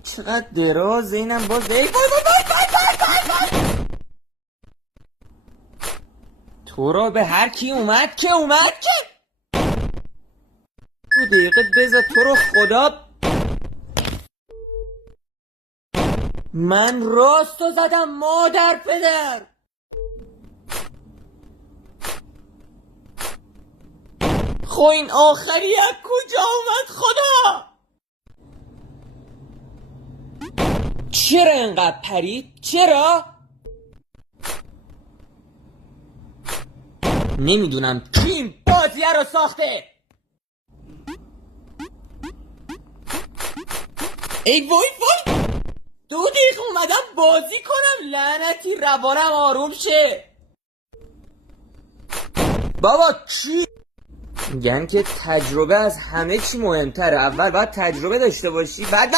چقدر درازه اینم باز ای وای. تو را به هر کی اومد که 2 دقیقه بذار تو رو خدا. من راستو زدم مادر پدر. خو این آخری از کجا اومد خدا؟ چرا اینقدر پرید؟ چرا؟ نمیدونم کی این بازیه رو ساخته. ای وای 2 دقیقه اومدم بازی کنم لعنتی روانم آروم شه. بابا کی؟ میگن که تجربه از همه چی مهمتره. اول باید تجربه داشته باشی بعد